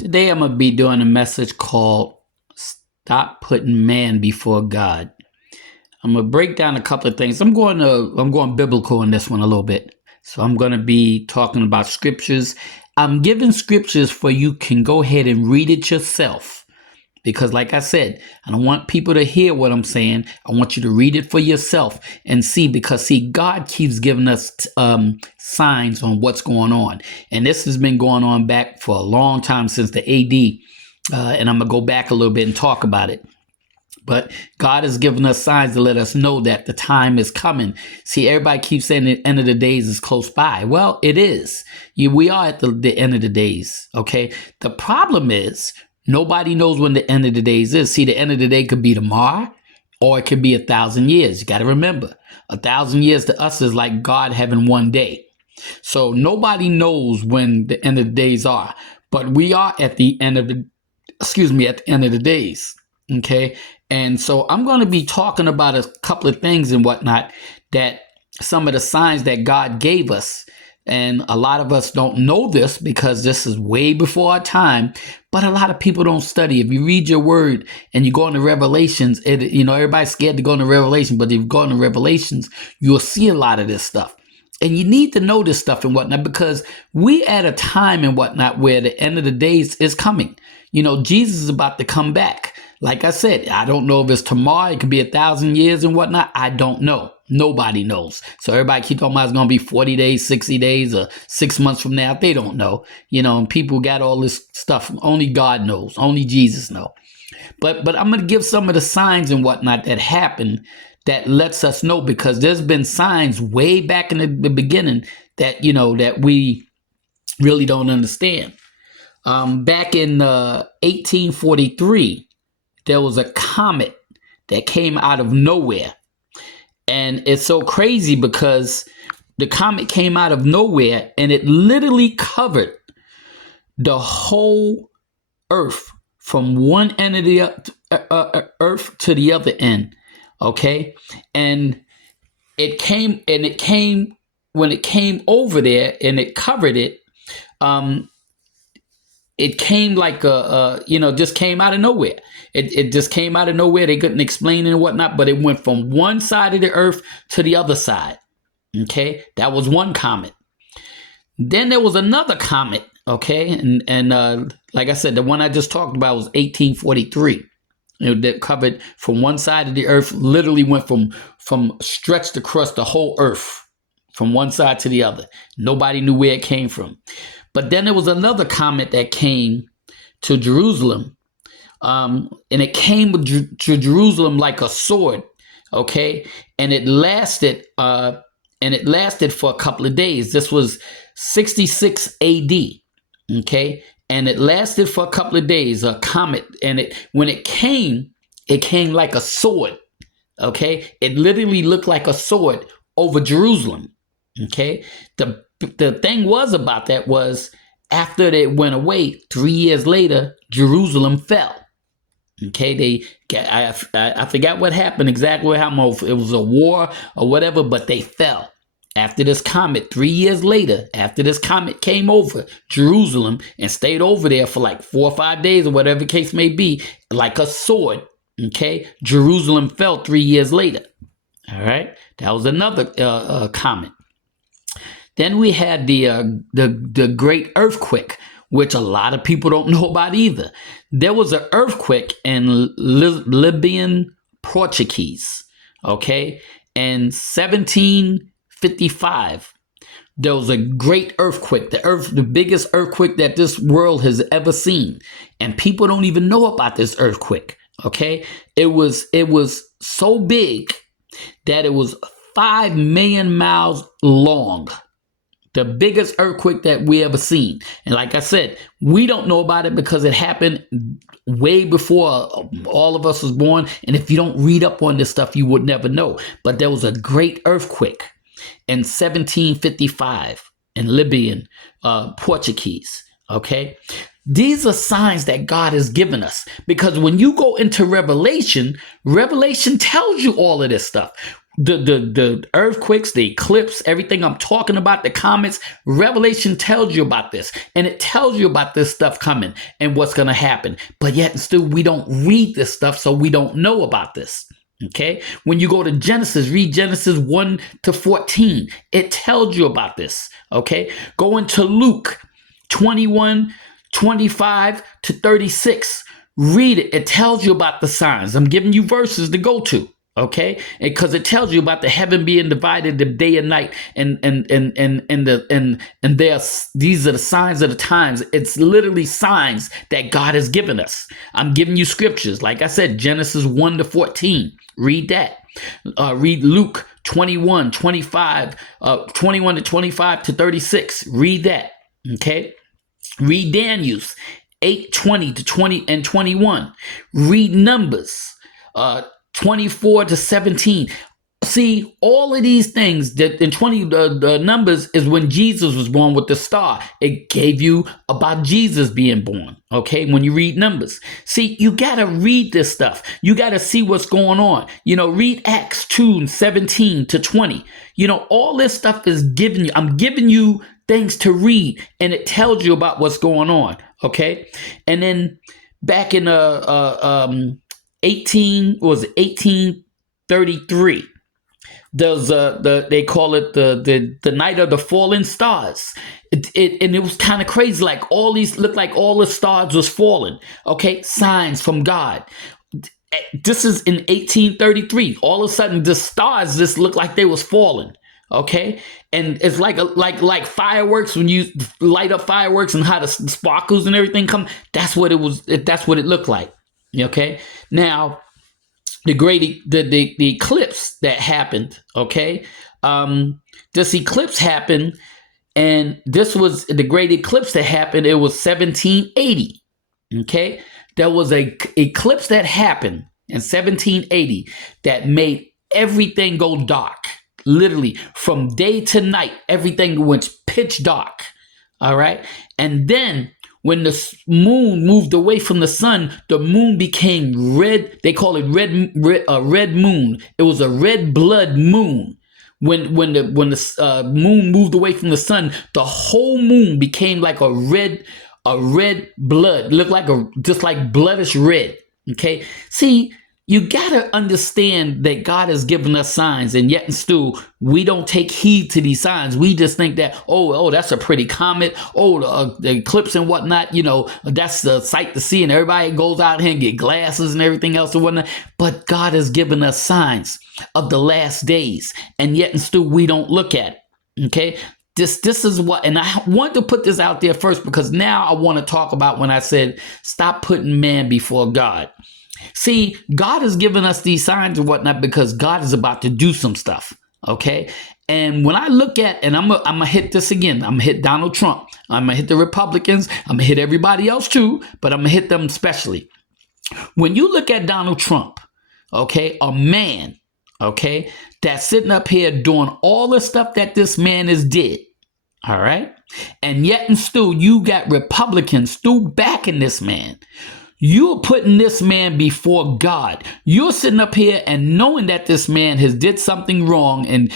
Today I'm going to be doing a message called Stop Putting Man Before God. I'm going to break down a couple of things. I'm going biblical in this one a little bit. So I'm going to be talking about scriptures. I'm giving scriptures for you can go ahead and read it yourself. Because like I said, I don't want people to hear what I'm saying. I want you to read it for yourself and see, because God keeps giving us signs on what's going on. And this has been going on back for a long time, since the AD. And I'm going to go back a little bit and talk about it. But God has given us signs to let us know that the time is coming. See, everybody keeps saying the end of the days is close by. Well, it is. We are at the end of the days, okay? The problem is nobody knows when the end of the days is. See, the end of the day could be tomorrow, or it could be 1,000 years. You got to remember, 1,000 years to us is like God having one day. So nobody knows when the end of the days are. But we are at the end of the end of the days. Okay. And so I'm going to be talking about a couple of things and whatnot, that some of the signs that God gave us. And a lot of us don't know this because this is way before our time, but a lot of people don't study. If you read your word and you go into Revelations, everybody's scared to go into Revelation, but if you go into Revelations, you'll see a lot of this stuff. And you need to know this stuff and whatnot, because we at a time and whatnot where the end of the days is coming. Jesus is about to come back. Like I said, I don't know if it's tomorrow. It could be 1,000 years and whatnot. I don't know. Nobody knows. So everybody keep talking about it's going to be 40 days, 60 days, or 6 months from now. They don't know. And people got all this stuff. Only God knows. Only Jesus knows. But I'm going to give some of the signs and whatnot that happen that lets us know, because there's been signs way back in the beginning that, that we really don't understand. Back in 1843, there was a comet that came out of nowhere. And it's so crazy because the comet came out of nowhere and it literally covered the whole earth from one end of the earth to the other end. Okay. And when it came over there and it covered it, it came like just came out of nowhere. It just came out of nowhere. They couldn't explain it and whatnot, but it went from one side of the earth to the other side. Okay, that was one comet. Then there was another comet. Okay, and like I said, the one I just talked about was 1843. That covered from one side of the earth, literally went from stretched across the whole earth, from one side to the other. Nobody knew where it came from. But then there was another comet that came to Jerusalem, and it came to Jerusalem like a sword, okay? And it lasted for a couple of days. This was 66 A.D., okay? And it lasted for a couple of days, a comet. And when it came like a sword, okay? It literally looked like a sword over Jerusalem, okay? The thing was about that was, after it went away, 3 years later, Jerusalem fell. Okay, I forgot what happened exactly. It was a war or whatever, but they fell after this comet. 3 years later, after this comet came over Jerusalem and stayed over there for like 4 or 5 days or whatever the case may be, like a sword. Okay, Jerusalem fell 3 years later. All right, that was another comet. Then we had the great earthquake, which a lot of people don't know about either. There was an earthquake in Libyan Portuguese, okay? In 1755, there was a great earthquake, the biggest earthquake that this world has ever seen. And people don't even know about this earthquake, okay? It was so big that it was 5 million miles long. The biggest earthquake that we ever seen. And like I said, we don't know about it because it happened way before all of us was born. And if you don't read up on this stuff, you would never know. But there was a great earthquake in 1755 in Libyan Portuguese. Okay. These are signs that God has given us, because when you go into Revelation tells you all of this stuff. the earthquakes, the eclipse, everything I'm talking about, the comets, Revelation tells you about this, and it tells you about this stuff coming and what's going to happen. But yet still we don't read this stuff, so we don't know about this. Okay, when you go to Genesis, read Genesis 1 to 14. It tells you about this. Okay, go into Luke 21, 25 to 36. Read it. It tells you about the signs. I'm giving you verses to go to. Okay, because it tells you about the heaven being divided the day and night, and these are the signs of the times. It's literally signs that God has given us. I'm giving you scriptures, like I said, Genesis 1 to 14. Read that. Read Luke 21 to 25 to 36. Read that. Okay. Read Daniel's 8:20 to 20 and 21. Read Numbers 24 to 17. See, all of these things that in 20, the Numbers is when Jesus was born with the star. It gave you about Jesus being born. Okay, when you read Numbers, see, you gotta read this stuff. You gotta see what's going on. Read Acts 2 17 to 20. All this stuff is giving you. I'm giving you things to read, and it tells you about what's going on. Okay, and then back in 1833. There's they call it the night of the fallen stars. And it was kind of crazy. Like all these looked like all the stars was falling. Okay, signs from God. This is in 1833. All of a sudden, the stars just looked like they was falling. Okay, and it's like fireworks when you light up fireworks and how the sparkles and everything come. That's what it was. That's what it looked like. Okay, now the eclipse that happened. Okay, this eclipse happened, and this was the great eclipse that happened. It was 1780. Okay, there was a eclipse that happened in 1780 that made everything go dark. Literally from day to night, everything went pitch dark. All right, and then when the moon moved away from the sun, the moon became red. They call it red moon. It was a red blood moon. When the moon moved away from the sun, the whole moon became like a red blood. Looked like just like bloodish red. Okay, see. You gotta understand that God has given us signs, and yet and still we don't take heed to these signs. We just think that oh, that's a pretty comet. Oh, the eclipse and whatnot. That's the sight to see, and everybody goes out here and get glasses and everything else and whatnot. But God has given us signs of the last days, and yet and still we don't look at it. Okay. This is what, and I want to put this out there first because now I want to talk about when I said stop putting man before God. See, God has given us these signs and whatnot because God is about to do some stuff. Okay. And when I look at, and I'm gonna hit this again, I'm gonna hit Donald Trump. I'm gonna hit the Republicans. I'm gonna hit everybody else too, but I'm gonna hit them especially. When you look at Donald Trump, okay, a man, okay, that's sitting up here doing all the stuff that this man has did. All right. And yet and still you got Republicans still backing this man. You're putting this man before God. You're sitting up here and knowing that this man has did something wrong and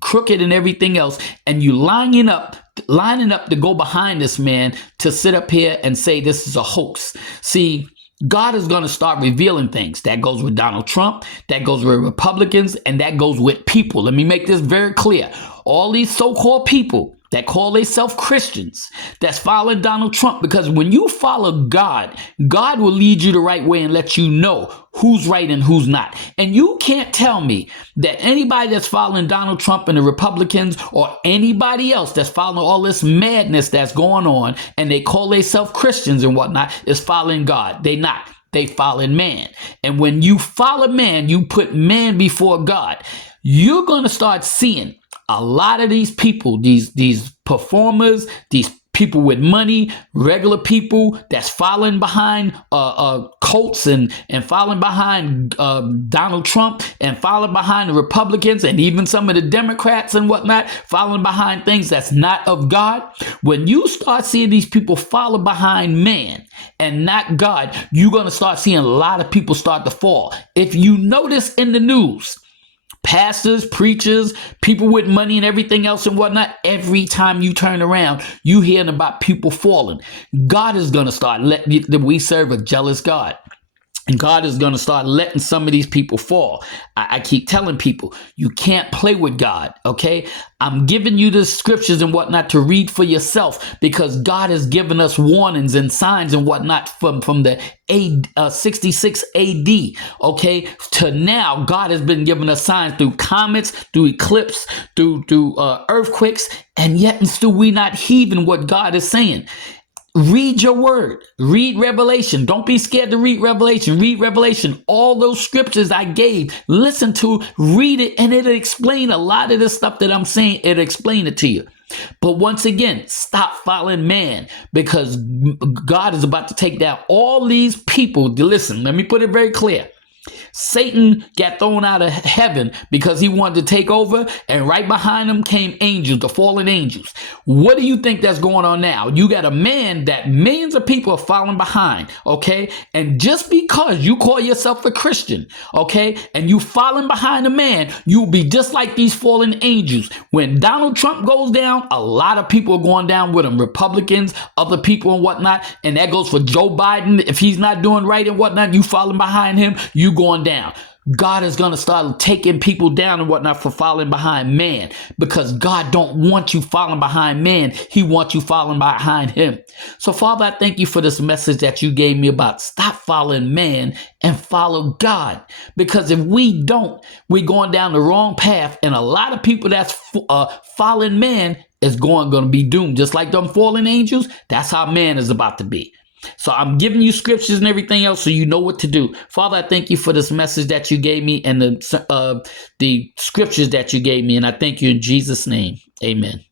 crooked and everything else, and you lining up to go behind this man to sit up here and say this is a hoax. See, God is going to start revealing things. That goes with Donald Trump, that goes with Republicans, and that goes with people. Let me make this very clear. All these so-called people that call themselves Christians, that's following Donald Trump, because when you follow God, God will lead you the right way and let you know who's right and who's not. And you can't tell me that anybody that's following Donald Trump and the Republicans or anybody else that's following all this madness that's going on and they call themselves Christians and whatnot is following God. They not. They following man. And when you follow man, you put man before God. You're going to start seeing a lot of these people, these performers, these people with money, regular people that's following behind cults and following behind Donald Trump and following behind the Republicans and even some of the Democrats and whatnot, following behind things that's not of God. When you start seeing these people follow behind man and not God, you're going to start seeing a lot of people start to fall. If you notice in the news, pastors, preachers, people with money and everything else and whatnot. Every time you turn around, you hearing about people falling. God is going to start letting we serve a jealous God. And God is going to start letting some of these people fall. I keep telling people, you can't play with God, okay? I'm giving you the scriptures and whatnot to read for yourself, because God has given us warnings and signs and whatnot from the 66 AD, okay? To now, God has been giving us signs through comets, through eclipse, through earthquakes, and yet and still we not heeding what God is saying. Read your word. Read Revelation. Don't be scared to read Revelation. Read Revelation. All those scriptures I gave, listen to, read it, and it'll explain a lot of the stuff that I'm saying. It'll explain it to you. But once again, stop following man, because God is about to take down all these people. Listen, let me put it very clear. Satan got thrown out of heaven because he wanted to take over, and right behind him came angels, the fallen angels. What do you think that's going on now? You got a man that millions of people are following behind, okay? And just because you call yourself a Christian, okay, and you following behind a man, you'll be just like these fallen angels. When Donald Trump goes down, a lot of people are going down with him, Republicans, other people and whatnot, and that goes for Joe Biden. If he's not doing right and whatnot, you following behind him, you going down. God is going to start taking people down and whatnot for following behind man, because God don't want you following behind man. He wants you following behind him. So Father, I thank you for this message that you gave me about stop following man and follow God. Because if we don't, we're going down the wrong path, and a lot of people that's following man is going to be doomed. Just like them fallen angels, that's how man is about to be. So I'm giving you scriptures and everything else so you know what to do. Father, I thank you for this message that you gave me and the scriptures that you gave me. And I thank you in Jesus' name. Amen.